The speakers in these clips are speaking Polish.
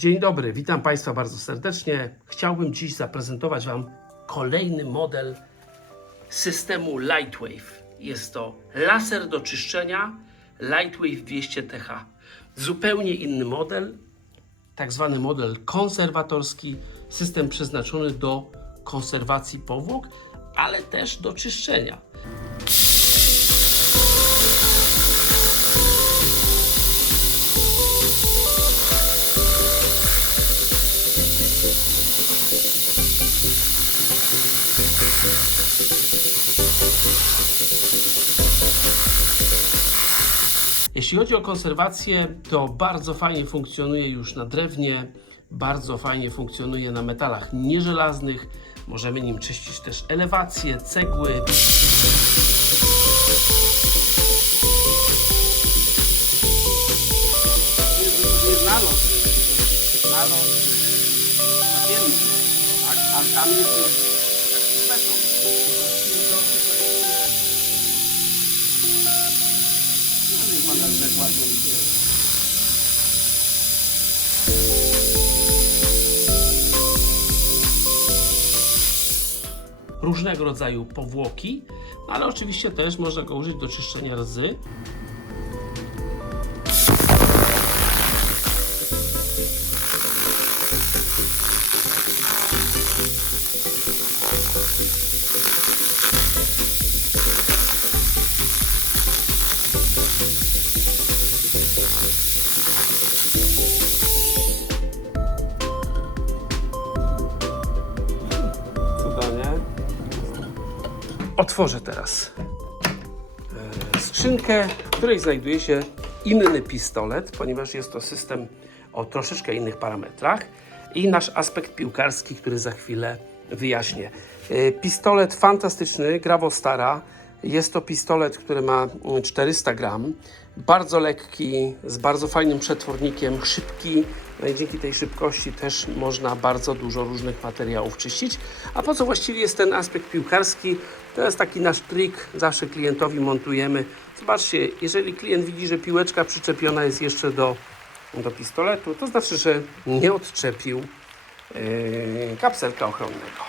Dzień dobry, witam Państwa bardzo serdecznie. Chciałbym dziś zaprezentować Wam kolejny model systemu Lightwave. Jest to laser do czyszczenia Lightwave 200TH. Zupełnie inny model, tak zwany model konserwatorski, system przeznaczony do konserwacji powłok, ale też do czyszczenia. Jeśli chodzi o konserwację, to bardzo fajnie funkcjonuje już na drewnie, bardzo fajnie funkcjonuje na metalach nieżelaznych. Możemy nim czyścić też elewacje, cegły. A tam jest już taki beton. Różnego rodzaju powłoki, ale oczywiście też można go użyć do czyszczenia rdzy. Cudownie. Otworzę teraz e, skrzynkę, w której znajduje się inny pistolet, ponieważ jest to system o troszeczkę innych parametrach i nasz aspekt piłkarski, który za chwilę wyjaśnię. E, Pistolet fantastyczny, Gravostara. Jest to pistolet, który ma mm, 400 gram, bardzo lekki, z bardzo fajnym przetwornikiem, szybki. No i dzięki tej szybkości też można bardzo dużo różnych materiałów czyścić. A po co właściwie jest ten aspekt piłkarski? To jest taki nasz trik, zawsze klientowi montujemy. Zobaczcie, jeżeli klient widzi, że piłeczka przyczepiona jest jeszcze do, do pistoletu, to znaczy, że nie odczepił yy, kapselka ochronnego.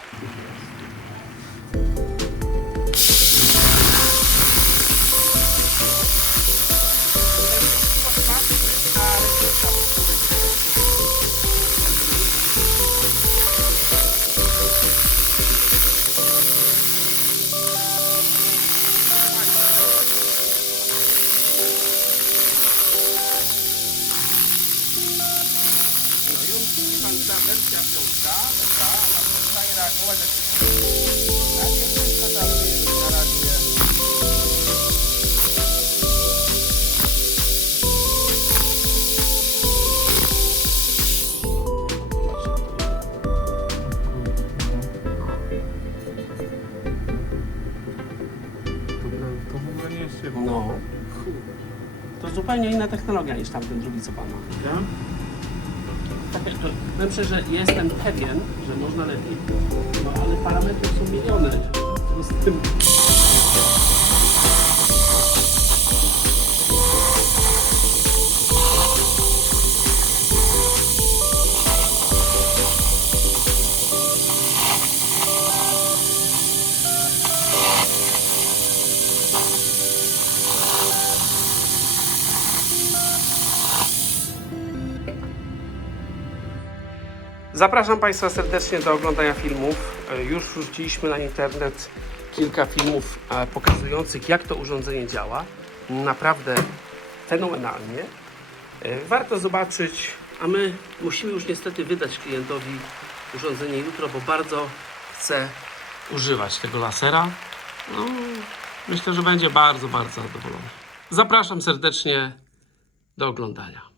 Wersja piątka, taka, ona przestaje reagować jak Najpierw wszystko dalej nie reaguje. To w ogóle nie jest No. To zupełnie inna technologia niż tamten drugi, co pan ma. Ja? Tak, myślę, że jestem pewien, że można lepiej, no ale parametry są miliony. Z tym Zapraszam Państwa serdecznie do oglądania filmów. E, Już wrzuciliśmy na internet kilka filmów e, pokazujących, jak to urządzenie działa. Naprawdę fenomenalnie. E, Warto zobaczyć, a my musimy już niestety wydać klientowi urządzenie jutro, bo bardzo chce używać tego lasera. No, myślę, że będzie bardzo, bardzo zadowolony. Zapraszam serdecznie do oglądania.